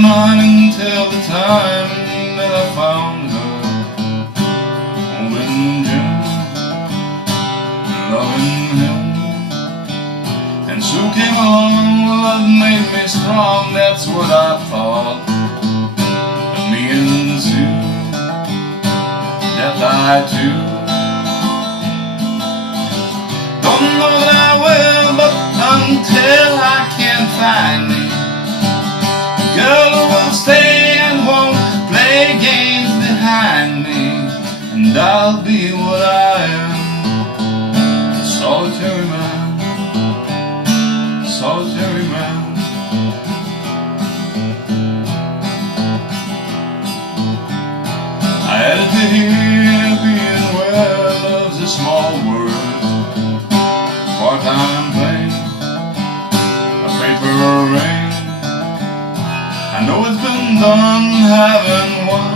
mine until the time that I found her. When June, loving him, and Sue came along. Love made me strong, that's what I thought. Me and Sue, death I too. Don't know that I will, but until I can find me a girl who will stay and won't play games behind me, and I'll be what I am, a solitary man, a solitary man. I had to hear being where love's a small word, part-time pain, a paper ring. I know it's been done having one